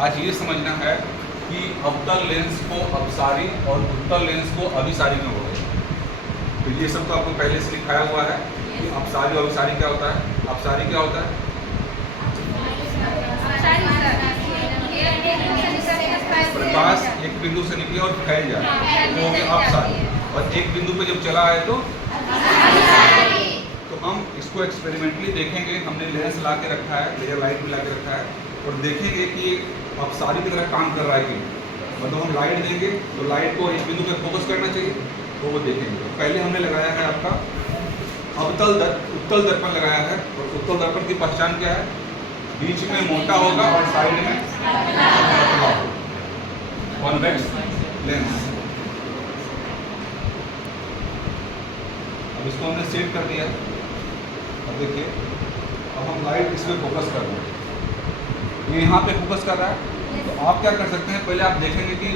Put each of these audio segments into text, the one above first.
आज ये समझना है कि अवतल लेंस को अपसारी और उत्तल लेंस को अभिसारी में बोलते हैं। तो ये सब तो आपको पहले से लिखाया हुआ है कि अपसारी और अभिसारी क्या होता है। अपसारी क्या होता है? प्रकाश एक बिंदु से निकले और फैल जाए तो हो गया अपसारी, और एक बिंदु पे जब चला है तो हम इसको एक्सपेरिमेंटली देखेंगे। हमने लेंस ला के रखा है, लेजर लाइट भी ला के रखा है, और देखेंगे कि अपसारी की तरह काम कर रहा है कि मतलब हम लाइट देंगे तो लाइट को एक बिंदु पर फोकस करना चाहिए, तो वो देखेंगे। तो पहले हमने लगाया है आपका उत्तल दर्पण लगाया है, और उत्तल दर्पण की पहचान क्या है? बीच में मोटा होगा और साइड में कॉन्वेक्स लेंस। अब इसको हमने सेट कर दिया है। अब देखिए, अब हम लाइट इस पर फोकस कर रहे हैं, ये यहाँ पे फोकस कर रहा है। तो आप क्या कर सकते हैं, पहले आप देखेंगे कि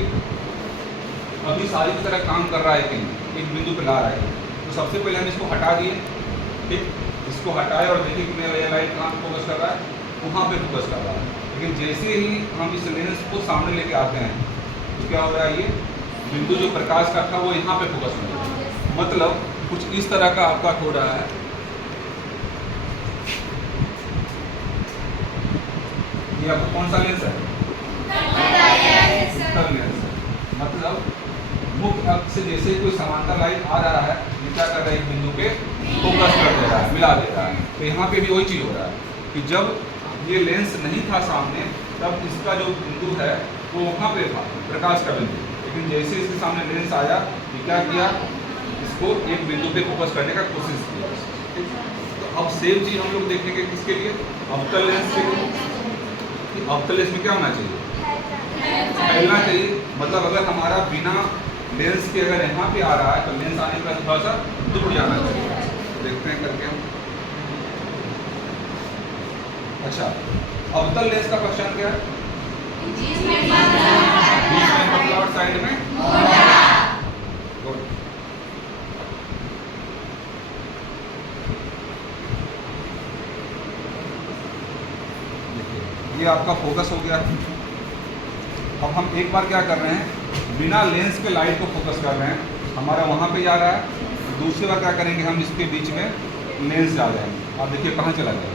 अभी सारी की तरह काम कर रहा है कि नहीं, एक बिंदु पे ला रहा है। तो सबसे पहले हम इसको हटा दिए, ठीक, इसको हटाए और देखिए कि मेरा लाइट कहाँ फोकस कर रहा है, वहाँ पे फोकस कर रहा है। लेकिन जैसे ही हम इस लेंस को सामने लेके आते हैं तो क्या हो रहा है, ये बिंदु जो प्रकाश का था वो यहाँ पे फोकस हो रहा है। मतलब कुछ इस तरह का आपका हो रहा है। ये आपका कौन सा लेंस है? उत्तल लेंस। मतलब मुख्य अक्ष से जैसे कोई समांतर लाइट आ रहा है, ये क्या कर रहा है, एक बिंदु पे फोकस कर दे रहा है, मिला दे रहा है। तो यहाँ पे भी वही चीज़ हो रहा है कि जब ये लेंस नहीं था सामने, तब इसका जो बिंदु है वो वहाँ पे था, प्रकाश का बिंदु। लेकिन जैसे इसके सामने लेंस आया, ये क्या किया, इसको एक बिंदु पे फोकस करने का कोशिश किया। तो अब सेम चीज़ हम लोग देखेंगे किसके लिए, अवतल लेंस के लिए। अवतल लेंस में क्या होना चाहिए, फैलना चाहिए। मतलब अगर हमारा बिना लेंस के अगर यहाँ पे आ रहा है तो लेंस आने का थोड़ा सा दूर जाना चाहिए। देखते हैं करके हम। अच्छा, अवतल लेंस का पहचान क्या है? बीच में पतला और साइड में गुड। ये आपका फोकस हो गया। अब हम एक बार क्या कर रहे हैं, बिना लेंस के लाइट को फोकस कर रहे हैं, हमारा वहाँ पे जा रहा है। दूसरी बार क्या करेंगे, हम इसके बीच में लेंस डाल रहे हैं। आप देखिए कहाँ चला गया,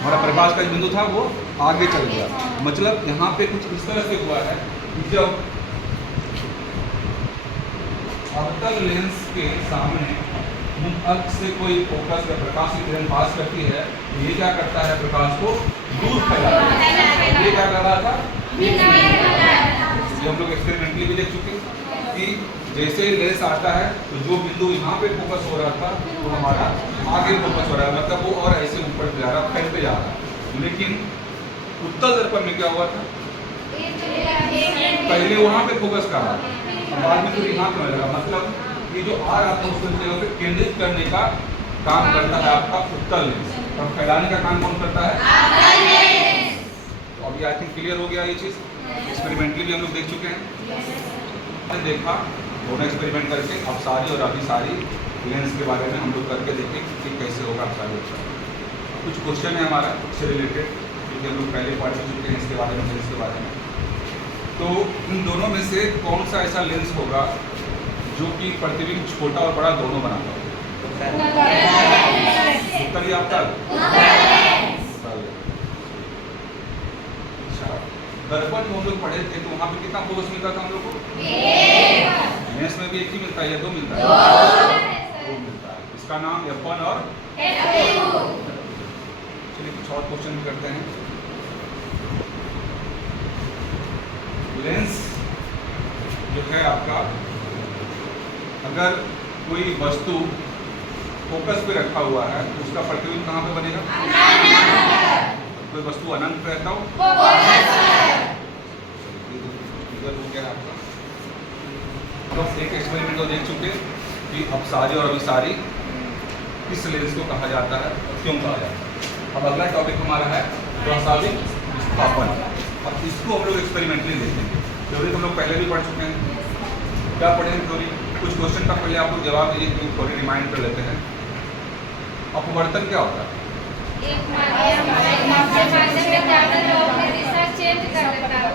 हमारा प्रकाश का बिंदु था वो आगे चल गया। मतलब यहाँ पे कुछ इस तरह से हुआ है कि जब अवतल लेंस के सामने मुख्य अक्ष से कोई फोकस या प्रकाश की किरण पास करती है, तो ये क्या करता है, प्रकाश को दूर फैलाता है। ये क्या कर रहा था, ये हम लोग एक्सपेरिमेंटली भी देख चुके कि जैसे ही लेंस आता है तो जो बिंदु यहाँ पे फोकस हो रहा था वो हमारा आगे फोकस हो रहा है, मतलब वो और ऐसे ऊपर जा रहा है, फैलते जा रहा है। लेकिन उत्तल दर्पण में क्या हुआ था, पहले वहाँ पे फोकस कर रहा था, बाद में फिर यहाँ पे लगा। मतलब ये जो आ रहा था उसको केंद्रित करने का काम करता है आपका उत्तल लेंस, और फैलाने का काम कौन करता है। तो अभी आई थिंक क्लियर हो गया ये चीज़। एक्सपेरिमेंटली भी हम लोग देख चुके हैं, देखा दोनों एक्सपेरिमेंट करके अपसारी और अभिसारी लेंस के बारे में हम लोग करके देखें कि कैसे होगा अपसारी अपसारी। कुछ क्वेश्चन है हमारा इससे रिलेटेड, क्योंकि हम लोग पहले पढ़ चुके हैं इसके बारे में, लेंस के बारे में। तो इन दोनों में से कौन सा ऐसा लेंस होगा जो कि प्रतिबिंब छोटा और बड़ा दोनों बनाता हो? उत्तर ही आपका। दर्पण जो हम लोग पढ़े थे तो वहाँ पे कितना फोकस मिलता था हम लोग को? लेंस में भी एक ही मिलता है या दो मिलता है? दो मिलता है। इसका नाम F1 और F2। चलिए कुछ और क्वेश्चन भी करते हैं। लेंस जो है आपका, अगर कोई वस्तु फोकस पे रखा हुआ है तो उसका प्रतिबिंब कहाँ पे बनेगा? कोई वस्तु अनंत पे रहता हो हो गया आपका। तो एक एक्सपेरिमेंट तो देख चुके कि अपसारी और अभिसारी किस लेंस को कहा जाता है और क्यों कहा जाता है। अब अगला टॉपिक हमारा है प्रस्तावित विस्थापन। अब इसको हम लोग एक्सपेरिमेंटली देखेंगे। थ्योरी हम लोग पहले भी पढ़ चुके हैं। क्या पढ़े हैं थ्योरी? कुछ क्वेश्चन का पहले आप लोग जवाब दीजिए, थोड़ी रिमाइंड कर लेते हैं। अपवर्तन क्या होता है? एक माध्यम से दिशा चेंज कर देता है।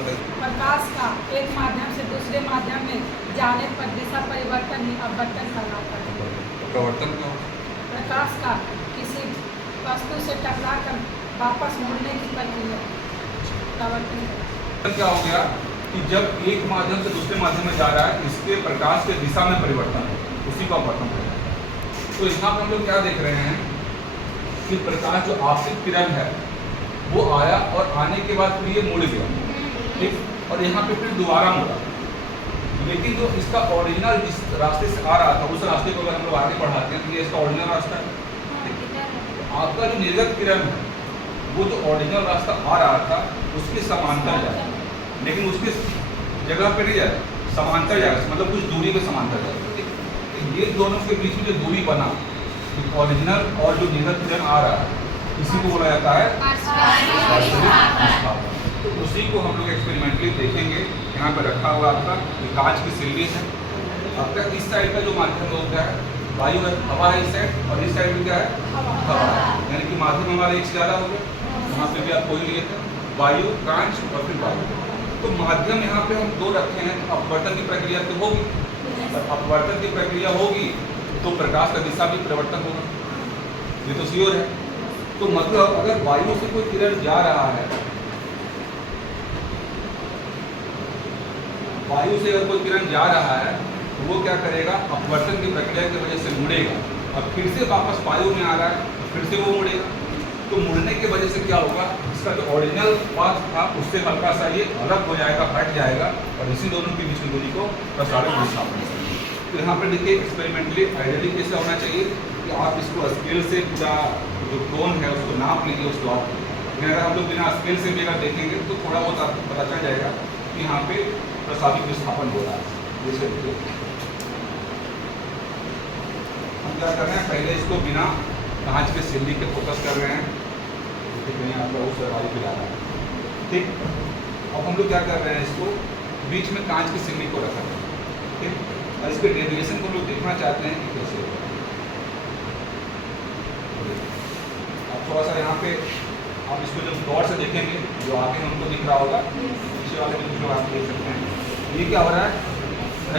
बताइए। प्रकाश का एक माध्यम से दूसरे माध्यम में जाने पर दिशा परिवर्तन ही अपवर्तन कहलाता है। प्रवर्तन क्या होगा? प्रकाश का किसी वस्तु से टकरा कर वापस मुड़ने की प्रक्रिया प्रवर्तन कहलाता है। क्या हो गया कि जब एक माध्यम से दूसरे माध्यम में जा रहा है, इसके प्रकाश के दिशा में परिवर्तन है, उसी को अपवर्तन कहते हैं। तो यहाँ पर हम लोग क्या देख रहे हैं कि प्रकाश जो आपतित किरण है वो आया और आने के बाद फिर ये मुड़ गया, ठीक, और यहाँ पे फिर दोबारा मुड़ा। लेकिन जो इसका ओरिजिनल जिस रास्ते से आ रहा था उस रास्ते को अगर हम लोग आगे बढ़ाते हैं तो ये इसका ओरिजिनल रास्ता है। आपका जो निर्गत किरण है वो जो ओरिजिनल रास्ता आ रहा था उसके समांतर जाए, लेकिन उसके जगह पे नहीं जाए, समांतर जाए, मतलब कुछ दूरी पे समांतर जाए। ये दोनों के बीच में जो दूरी बना, ओरिजिनल और जो निर्गत किरण आ रहा है, इसी को बोला जाता है वास्तविक विस्थापन। तो उसी को हम लोग एक्सपेरिमेंटली देखेंगे। यहाँ पे रखा हुआ आपका कांच की सिल्ली है। आपका इस साइड का जो माध्यम होता है वायु है, हवा है इस साइड, और इस साइड में क्या है, हवा है। यानी कि माध्यम हमारा एक से ज़्यादा हो गया। यहाँ पे भी आप कोई लिए थे, वायु, कांच और फिर वायु। तो माध्यम यहाँ पे हम दो रखे हैं। तो अपवर्तन की प्रक्रिया तो होगी, और अपवर्तन की प्रक्रिया होगी तो प्रकाश का दिशा भी परिवर्तन होगा, ये तो श्योर है। तो मतलब अगर वायु से कोई किरण जा रहा है, वायु से अगर कोई किरण जा रहा है तो वो क्या करेगा, अपवर्तन की प्रक्रिया की वजह से मुड़ेगा, और फिर से वापस वायु में आ रहा है फिर से वो मुड़ेगा। तो मुड़ने की वजह से क्या होगा, इसका जो ओरिजिनल पाथ था उससे हल्का सा ये अलग हो जाएगा, हट जाएगा, और इसी दोनों के बीच की दूरी को प्रसारित विस्थापन। तो यहाँ पर देखिए एक्सपेरिमेंटली आइडियली कैसे होना चाहिए कि आप इसको स्केल से पूरा जो टोन है उसको नाप लीजिए, उसको आप। लेकिन अगर हम लोग बिना स्केल से भी अगर देखेंगे तो थोड़ा बहुत आपको पता चल जाएगा कि यहाँ पे प्रसारित विस्थापन हो रहा है। जैसे हम क्या कर रहे हैं, पहले इसको बिना कांच के सिल्ली के फोकस कर रहे हैं, कहीं आपका उस वायु पिला रहा है, ठीक। अब हम लोग क्या कर रहे हैं, इसको बीच में कांच की सिल्ली को रखा है, ठीक, और इसके डेविएशन को लोग देखना चाहते हैं कि कैसे होगा। आप थोड़ा सा यहाँ पे आप इसको जब गौर से देखेंगे, जो आगे हमको दिख रहा होगा, पीछे वाले में कुछ लोग आप देख सकते हैं, ये क्या हो रहा है,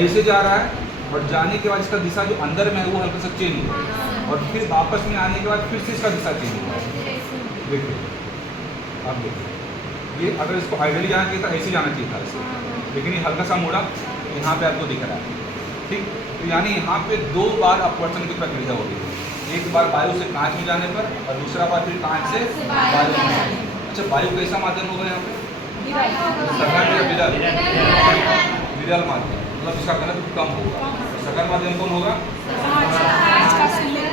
ऐसे जा रहा है, और जाने के बाद इसका दिशा जो अंदर में है वो हल्का सा चेंज हुआ, और फिर वापस में आने के बाद फिर से इसका दिशा चेंज हुआ। देखिए, आप देखिए, ये अगर इसको आइडियली जाना चाहिए था, ऐसे जाना चाहिए था ऐसे, लेकिन ये हल्का सा मुड़ा, यहाँ पे आपको दिख रहा है, ठीक। तो यानी यहाँ पे दो बार अपवर्तन की प्रक्रिया होगी, एक बार वायु से कांच में जाने पर, और दूसरा बार फिर कांच से वायु में। अच्छा, वायु कैसा माध्यम होगा यहाँ पे, सघन या विरल, विरल माध्यम, मतलब इसका घनत्व कम होगा। सघन माध्यम कौन होगा,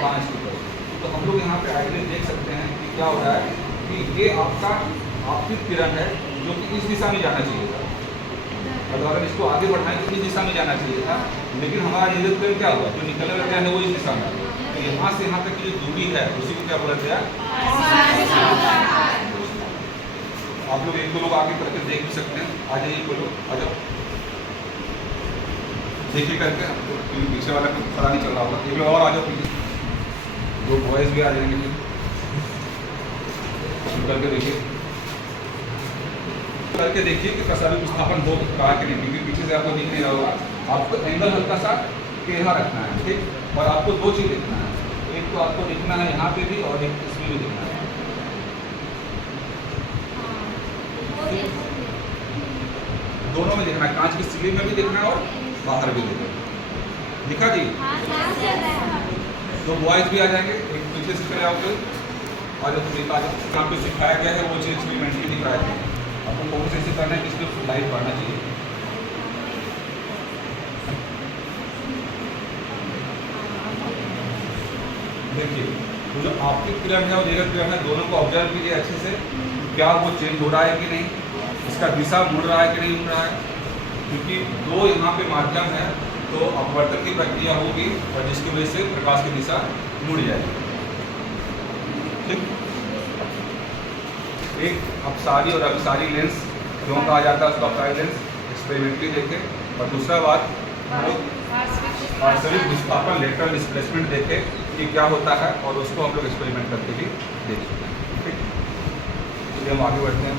कांच की तरह। तो हम लोग यहाँ पे आइडियली देख सकते हैं कि क्या हो रहा है कि ये आपका आपतित किरण है जो कि इस दिशा में जाना चाहिए था, और अगर इसको आगे बढ़ाएं तो इस दिशा में जाना चाहिए था, लेकिन हमारा निर्गत किरण क्या हुआ, जो निकलने वाला किरण है वो इस दिशा में। तो यहाँ से यहाँ तक की जो दूरी है उसी को क्या बोला गया, आप लोग एक दो लोग आगे करके देख भी सकते हैं। आ जाइए कोई लोग, आ जाओ, देखिए करके। पीछे वाला को पता नहीं चल रहा होगा, एक लोग और आ जाओ पीछे, दो बॉयज़ भी आ जाएंगे, करके देखिए, करके देखिए कि प्रसारित विस्थापन हो कहा कि नहीं, क्योंकि पीछे से आपको दिख नहीं रहा होगा। आपको एंगल हल्का सा टेढ़ा रखना है, ठीक, और आपको दो चीज़ देखना है, एक तो आपको दिखना है यहाँ पे भी, और एक इसमें भी दिखना है। दोनों में देखना है, कांच की सिल्ली में भी देखना है और बाहर भी देखना है। दिखा जी, दो बॉयज़ भी आ जाएंगे, एक पीछे से खड़े आओगे, और जो तुम आ जाओ, यहाँ पे सिखाया गया है वो चीज़ एक्सपेरिमेंटली दिखाया गया है। आपको फोकस ऐसे करना है कि इसको लाइट बढ़ना चाहिए। देखिए, तो जो आपकी किरण है और निर्गत किरण है, दोनों को ऑब्जर्व कीजिए अच्छे से, क्या वो चेंज हो रहा है कि नहीं, इसका दिशा मुड़ रहा है कि नहीं मुड़ रहा है, क्योंकि दो यहाँ पे माध्यम है तो अपवर्तन की प्रक्रिया होगी, और जिसकी वजह से प्रकाश की दिशा मुड़ जाएगी, ठीक। एक अपसारी और अभिसारी लेंस क्यों कहा जाता है, उसको अपसारी लेंस एक्सपेरिमेंटली देखें, और दूसरा बात हम लोग वास्तविक विस्थापन लेटरल डिस्प्लेसमेंट देखें कि क्या होता है, और उसको हम लोग एक्सपेरिमेंट करके भी देख सकते हैं, ठीक। चलिए हम आगे बढ़ते हैं।